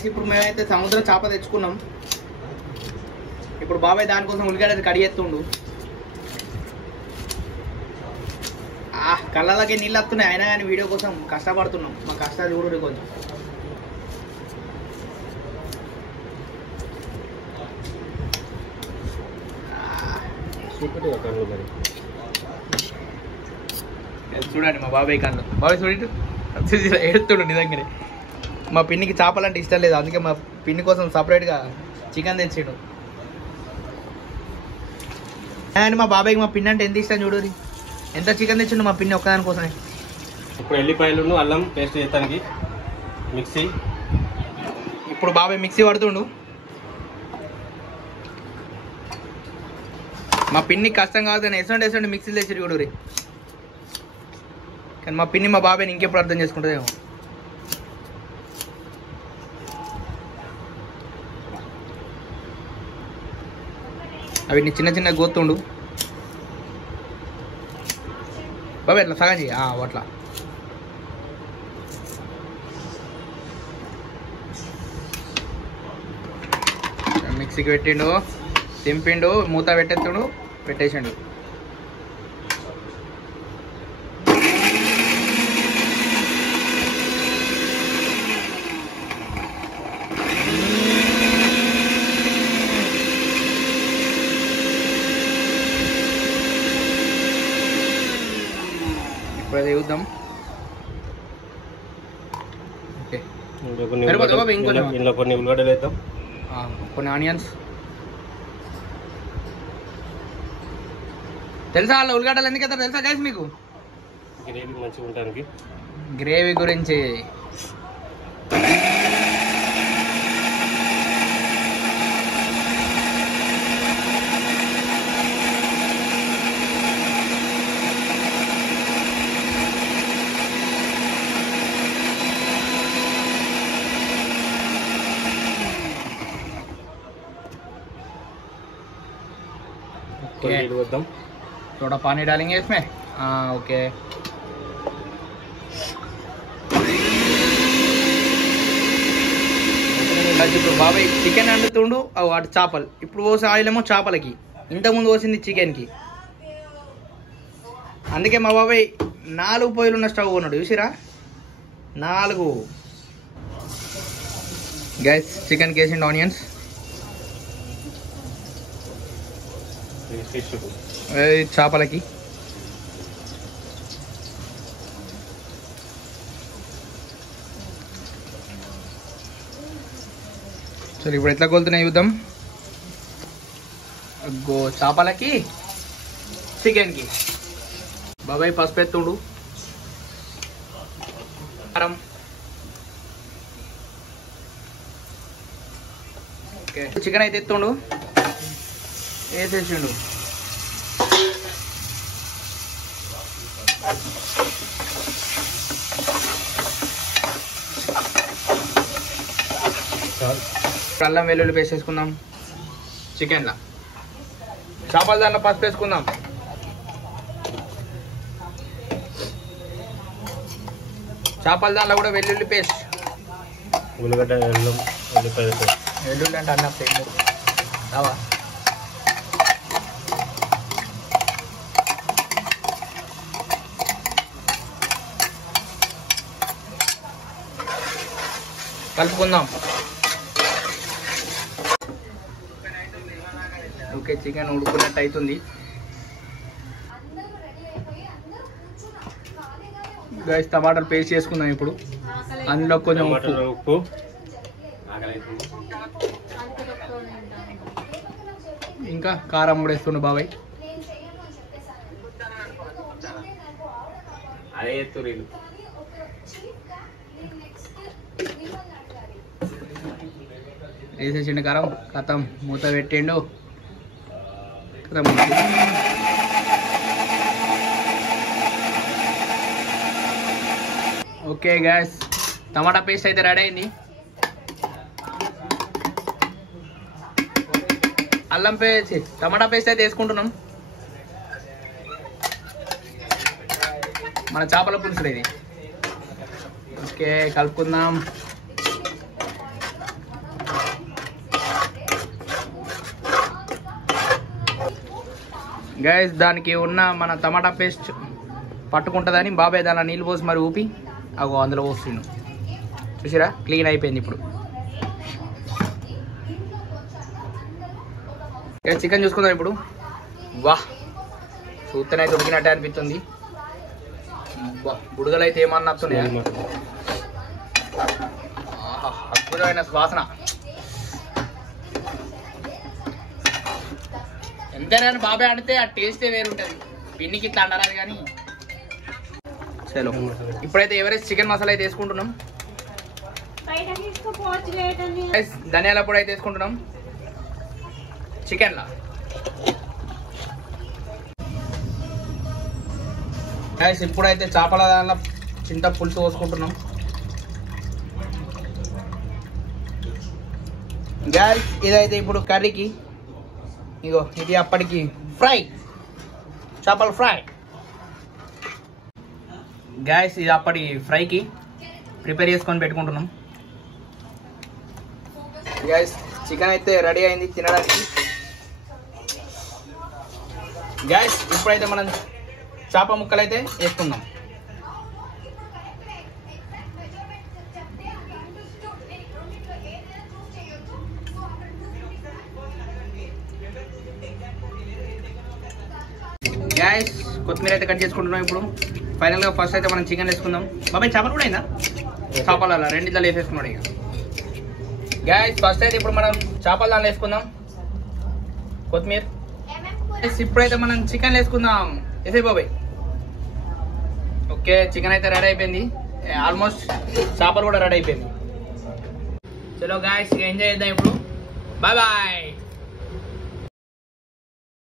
Guys ఇప్పుడు మేమైతే సముద్రం చేప తెచ్చుకున్నాం. ఇప్పుడు బాబాయ్ దానికోసం ఉల్లిగడ్డ కడిగేస్తుండు. కళ్ళకి నీళ్ళు వస్తున్నాయి, అయినా కానీ వీడియో కోసం కష్టపడుతున్నాం. మా కష్టాలు చూడు కొంచెం. చూడండి మా బాబాయ్ కళ్ళు. బాబాయ్ చూడండి ఏడుతుండు నిజంగానే. మా పిన్నికి చేపలంటే ఇష్టం లేదు, అందుకే మా పిన్ని కోసం సపరేట్గా చికెన్ తెచ్చిండు. అండ్ మా బాబాయ్కి మా పిన్ని అంటే ఎంత ఇష్టం చూడు. ఎంత చికెన్ తెచ్చిండు మా పిన్ని ఒక్కదాని కోసమే. ఇప్పుడు ఎల్లిపాయలు అల్లం పేస్ట్ చేస్తానికి మిక్సీ. ఇప్పుడు బాబాయ్ మిక్సీ పడుతుండు. మా పిన్ని కష్టం కాదు కానీ ఎసండి మిక్సీలు తెచ్చి చూడు. కానీ మా పిన్ని మా బాబాయ్ని ఇంకెప్పుడు అర్థం చేసుకుంటుందేమో. అవి చిన్న చిన్న గోతుండు బాబాయ్. అట్లా సగం చేయి అట్లా. మిక్సీకి పెట్టిండు, తింపిండు, మూత పెట్టేస్తాడు, పెట్టేసిండు. ఇప్పుడు అది చూద్దాం. ఇందులో కొన్ని ఉల్లిగడ్డలు వేద్దాం, కొన్ని ఆనియన్స్. తెలుసా వాళ్ళ ఉల్లిగడ్డలు ఎందుకు వేస్తారు తెలుసా గైస్ మీకు? గ్రేవీ మంచిగా ఉండడానికి. గ్రేవీ గురించి थोड़ा पानी डालेंगे इसमें. ओके. ఇప్పుడు బాబాయ్ చికెన్ వండుతుండు, వాటి చేపలు. ఇప్పుడు పోసే ఆయిల్ ఏమో చేపలకి, ఇంతకుముందు పోసింది చికెన్కి. అందుకే మా బాబాయ్ 4 పొయ్యిలు ఉన్న స్టవ్ కొన్నాడు చూసిరా. 4 గైస్. చికెన్కి వేసిండు ఆనియన్స్, చేపలకి. సరే ఇప్పుడు ఎట్లా కొలుతున్నాయి చూద్దాం. చేపలకి, చికెన్కి. బాబాయ్ పసుపు ఎత్తుండు, కారం. ఓకే. చికెన్ అయితే ఎత్తుండు, వేసేసిండు. అల్లం వెల్లుల్లి పేస్ట్ వేసుకుందాం చికెన్లో. చేపల దాంట్లో పసుపు వేసుకుందాం. చేపల దాంట్లో కూడా వెల్లుల్లి పేస్ట్, ఉల్లిగడ్డ, వెల్లుల్లి అంటే అన్న పేస్ట్ రావా. కలుపుకుందాం. ఓకే, చికెన్ ఉడుకున్నట్టు అవుతుంది గైస్. టమాటాలు పేస్ట్ చేసుకుందాం ఇప్పుడు. అందులో కొంచెం ఉప్పు, ఇంకా కారం కూడా వేస్తుండు బాబాయ్. వేసేసిండు కారం. కథం మూత పెట్టిండు. ఓకే గ్యాస్, టమాటా పేస్ట్ అయితే రెడీ అయింది. అల్లం పేస్ట్, టమాటా పేస్ట్ అయితే వేసుకుంటున్నాం. మన చేపల పులుసు ఇది. ఓకే, కలుపుకుందాం. గైస్ దానికి ఉన్న మన టమాటా పేస్ట్ పట్టుకుంటుందని బాబాయ్ దానిలో నీళ్ళు పోసి మరి ఊపి అగో అందులో పోస్తున్నాను. చూసిరా క్లీన్ అయిపోయింది. ఇప్పుడు చికెన్ చూసుకుందాం ఇప్పుడు. వాహ్ చూస్తేనైతే ఉడికినట్టే అనిపిస్తుంది. బుడగలు అయితే ఏమన్నా వస్తున్నాయా? అద్భుతమైన వాసన. ఎంతైనా బాబాయ్ అంటే ఆ టేస్టే వేరుంటుంది. పిన్నికి ఇట్లా అండాలి కానీ. చలో ఇప్పుడైతే ఎవరెస్ట్ చికెన్ మసాలా అయితే వేసుకుంటున్నాం. ధనియాల పొడి అయితే వేసుకుంటున్నాం చికెన్లా. గైస్ ఇప్పుడైతే చేపల దానిలో చింత పులుసు పోసుకుంటున్నాం. గైస్ ఇదైతే ఇప్పుడు కర్రీకి. ఇగో ఇది అప్పటికి ఫ్రై, చేపల ఫ్రై. గైస్ ఇది అప్పటి ఫ్రైకి ప్రిపేర్ చేసుకొని పెట్టుకుంటున్నాం. గైస్ చికెన్ అయితే రెడీ అయింది తినడానికి. గైస్ ఇప్పుడైతే మనం చేప ముక్కలు అయితే వేసుకుందాం. గైస్ కొత్తిమీర అయితే కట్ చేసుకుంటున్నాం. ఇప్పుడు ఫైనల్ గా ఫస్ట్ అయితే మనం చికెన్ వేసుకుందాం. బాబాయ్ చేపలు కూడా అయిందా? చేపల రెండిట్లో వేసేసుకున్నాడు ఇక. గైస్ ఫస్ట్ అయితే ఇప్పుడు మనం చేపల దానిలో వేసుకుందాం కొత్తిమీర. ఇప్పుడైతే మనం చికెన్ వేసుకుందాం. వేసే బాబాయ్. ఓకే చికెన్ అయితే రెడీ అయిపోయింది. ఆల్మోస్ట్ చేపలు కూడా రెడీ అయిపోయింది. చలో గైస్ ఎంజాయ్ చేద్దాం ఇప్పుడు. Bye bye.